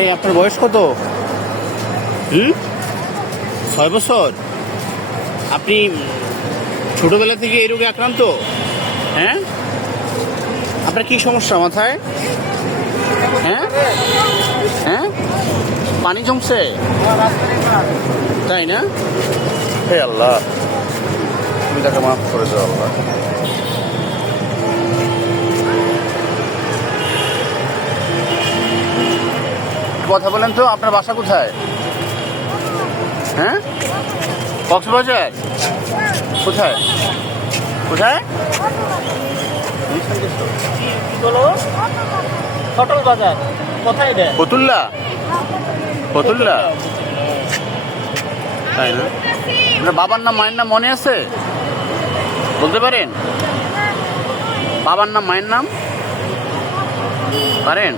এই আপনার বয়স কত? 6 বছর। আপনি ছোটবেলা থেকে এই রোগে আক্রান্ত? হ্যাঁ, আপনার কি সমস্যা মাথায়? হ্যাঁ হ্যাঁ, পানি জমছে তাই না? হে আল্লাহ, তুমি তাকে মাফ করে দাও আল্লাহ। কথা বলেন তো, আপনার বাসা কোথায়? হ্যাঁ, কক্সবাজার। কোথায় কোথায়? পটল বাজার কোথায় দেয়? ফতুল্লা। ফতুল্লা তাই না? আপনার বাবার নাম মায়ের নাম মনে আছে? বলতে পারেন? বাবার নাম মায়ের নাম পারেন?